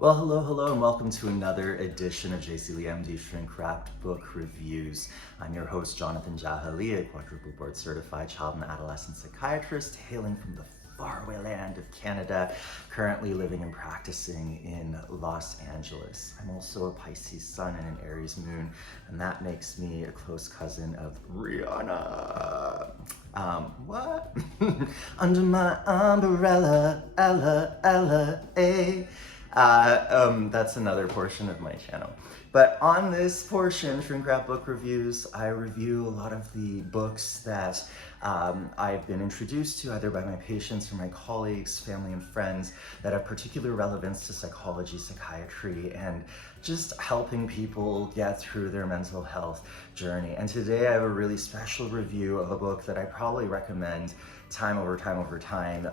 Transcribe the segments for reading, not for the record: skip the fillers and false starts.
Well, hello, and welcome to another edition of JC Lee MD Shrink Wrapped Book Reviews. I'm your host, Jonathan Jahali, a quadruple board certified child and adolescent psychiatrist, hailing from the faraway land of Canada, currently living and practicing in Los Angeles. I'm also a Pisces sun and an Aries moon, and that makes me a close cousin of Rihanna. What? Under my umbrella, Ella, A. That's another portion of my channel. But on this portion, Shrink Wrap Book Reviews, I review a lot of the books that I've been introduced to either by my patients or my colleagues, family, and friends that have particular relevance to psychology, psychiatry, and just helping people get through their mental health journey. And today I have a really special review of a book that I probably recommend time over time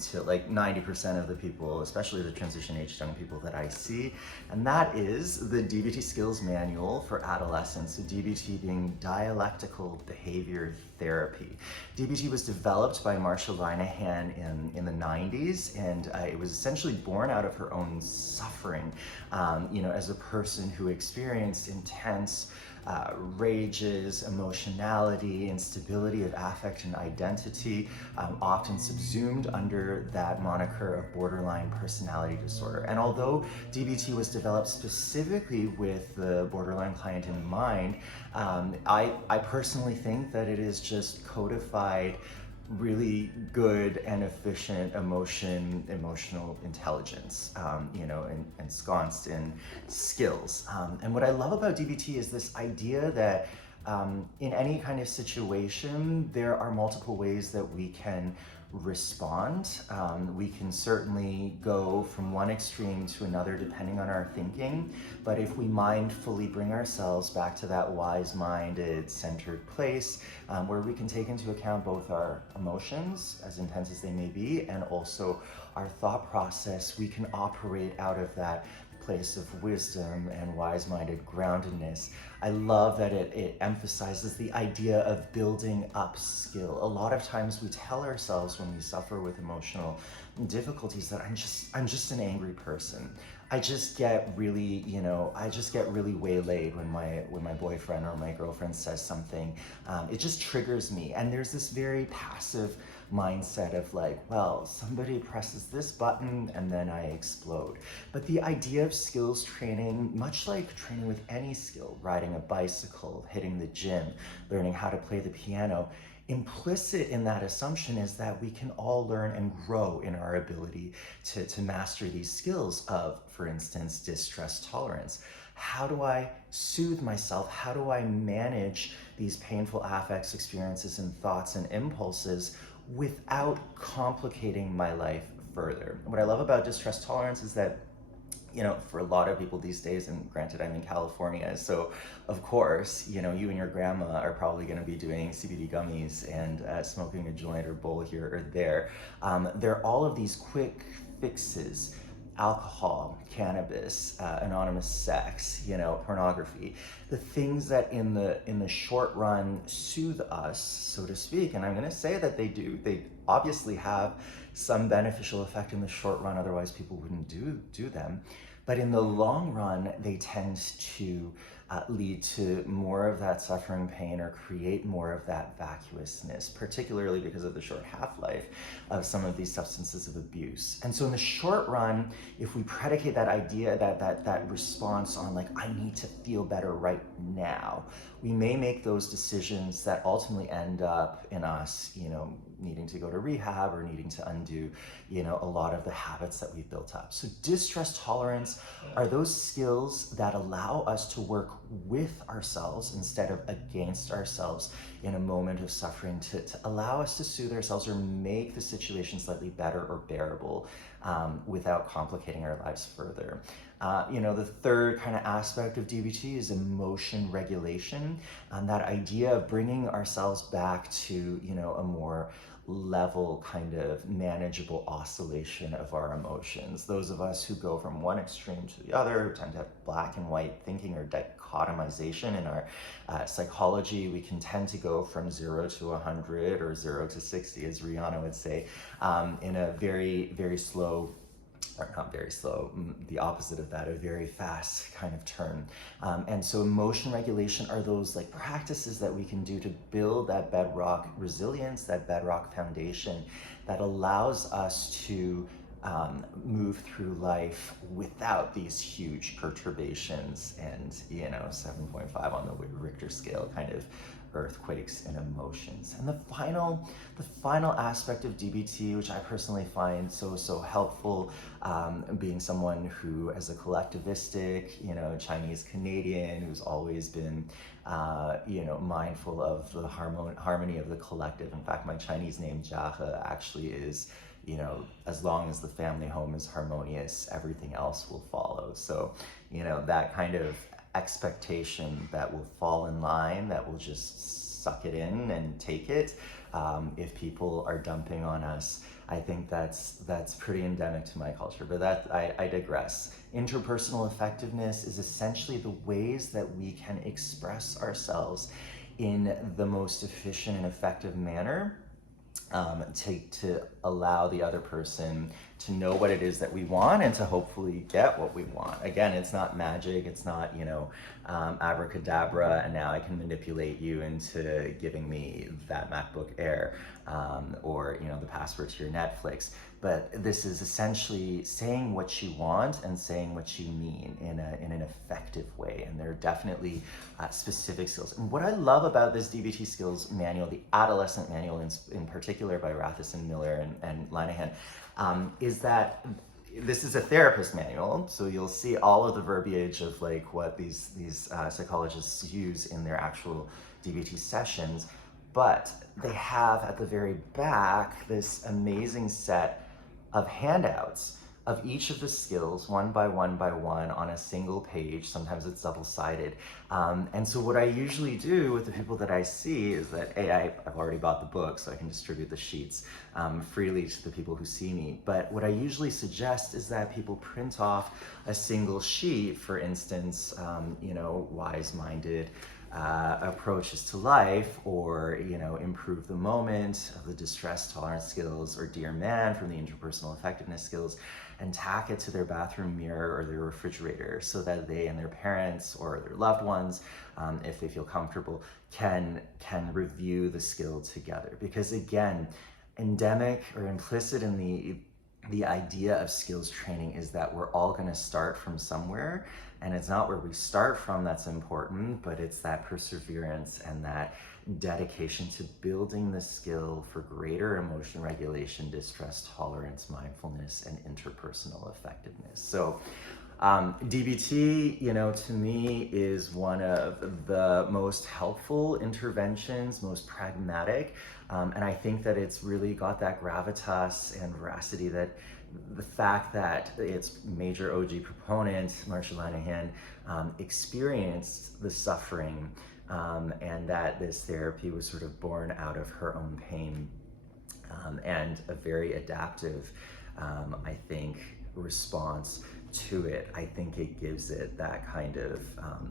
to like 90% of the people, especially the transition age young people that I see, and that is the DBT Skills Manual for Adolescents, so DBT being Dialectical Behavior Therapy. DBT was developed by Marsha Linehan in the 90s, and it was essentially born out of her own suffering, as a person who experienced intense rages, emotionality, instability of affect and identity, often subsumed under that moniker of borderline personality disorder. And although DBT was developed specifically with the borderline client in mind, I personally think that it is just codified really good and efficient emotional intelligence, and ensconced in skills. And what I love about DBT is this idea that in any kind of situation, there are multiple ways that we can respond. We can certainly go from one extreme to another depending on our thinking, but if we mindfully bring ourselves back to that wise-minded, centered place where we can take into account both our emotions, as intense as they may be, and also our thought process, we can operate out of that place of wisdom and wise-minded groundedness. I love that it emphasizes the idea of building up skill. A lot of times we tell ourselves when we suffer with emotional difficulties that I'm just an angry person. I just get really waylaid when my boyfriend or my girlfriend says something. It just triggers me. And there's this very passive mindset of like, well, somebody presses this button and then I explode. But the idea of skills training, much like training with any skill, riding a bicycle, hitting the gym, learning how to play the piano, implicit in that assumption is that we can all learn and grow in our ability to master these skills of, for instance, distress tolerance. How do I soothe myself? How do I manage these painful affects, experiences, and thoughts and impulses without complicating my life further? What I love about distress tolerance is that, for a lot of people these days, and granted I'm in California, so of course, you and your grandma are probably going to be doing CBD gummies and smoking a joint or bowl here or there. There are all of these quick fixes: alcohol, cannabis, anonymous sex, pornography, the things that in the short run soothe us, so to speak. And I'm going to say that they obviously have some beneficial effect in the short run, otherwise people wouldn't do them. But in the long run, they tend to lead to more of that suffering, pain, or create more of that vacuousness, particularly because of the short half-life of some of these substances of abuse. And so in the short run, if we predicate that idea, that response on like, I need to feel better right now, we may make those decisions that ultimately end up in us, needing to go to rehab or needing to undo, a lot of the habits that we've built up. So distress tolerance are those skills that allow us to work with ourselves instead of against ourselves in a moment of suffering, to allow us to soothe ourselves or make the situation slightly better or bearable without complicating our lives further. The third kind of aspect of DBT is emotion regulation, that idea of bringing ourselves back to, a more level, kind of manageable oscillation of our emotions. Those of us who go from one extreme to the other, who tend to have black and white thinking or dichotomization in our psychology, we can tend to go from 0 to 100 or 0 to 60, as Rihanna would say, in a very, very slow or not very slow, the opposite of that, a very fast kind of turn. And so emotion regulation are those like practices that we can do to build that bedrock resilience, that bedrock foundation that allows us to move through life without these huge perturbations and, 7.5 on the Richter scale kind of earthquakes and emotions. And the final aspect of DBT, which I personally find so helpful, being someone who, as a collectivistic, Chinese Canadian, who's always been, mindful of the harmony of the collective. In fact, my Chinese name Jia actually is, as long as the family home is harmonious, everything else will follow. So, that kind of expectation that will fall in line, that will just suck it in and take it. If people are dumping on us, I think that's pretty endemic to my culture, but I digress. Interpersonal effectiveness is essentially the ways that we can express ourselves in the most efficient and effective manner, to allow the other person to know what it is that we want and to hopefully get what we want. Again, it's not magic, it's not, abracadabra, and now I can manipulate you into giving me that MacBook Air, or, the password to your Netflix. But this is essentially saying what you want and saying what you mean in an effective way. And there are definitely specific skills. And what I love about this DBT Skills Manual, the Adolescent Manual in particular by Rathus and Miller and Linehan, is that this is a therapist manual. So you'll see all of the verbiage of like what these psychologists use in their actual DBT sessions. But they have at the very back this amazing set of handouts of each of the skills, one by one on a single page. Sometimes it's double-sided. And so what I usually do with the people that I see is that, I've already bought the book, so I can distribute the sheets freely to the people who see me. But what I usually suggest is that people print off a single sheet, for instance, wise-minded approaches to life, or improve the moment of the distress tolerance skills, or dear man from the interpersonal effectiveness skills, and tack it to their bathroom mirror or their refrigerator so that they and their parents or their loved ones, if they feel comfortable, can review the skill together. Because again, endemic or implicit in the idea of skills training is that we're all going to start from somewhere, and it's not where we start from that's important, but it's that perseverance and that dedication to building the skill for greater emotion regulation, distress tolerance, mindfulness, and interpersonal effectiveness. So DBT, to me is one of the most helpful interventions, most pragmatic, and I think that it's really got that gravitas and veracity, that the fact that its major OG proponent, Marsha Linehan, experienced the suffering, and that this therapy was sort of born out of her own pain, and a very adaptive, I think, response to it. I think it gives it that kind of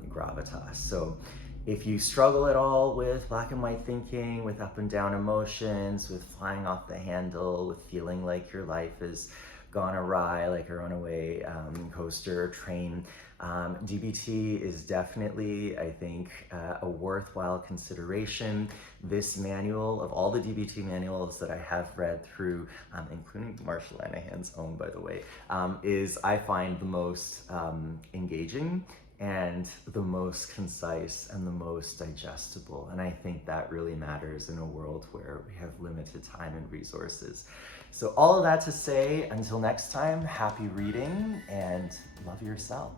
gravitas. So if you struggle at all with black and white thinking, with up and down emotions, with flying off the handle, with feeling like your life is gone awry, like a runaway coaster or train, DBT is definitely, I think, a worthwhile consideration. This manual, of all the DBT manuals that I have read through, including Marsha Linehan's own, by the way, is, I find, the most engaging and the most concise and the most digestible. And I think that really matters in a world where we have limited time and resources. So all of that to say, until next time, happy reading and love yourself.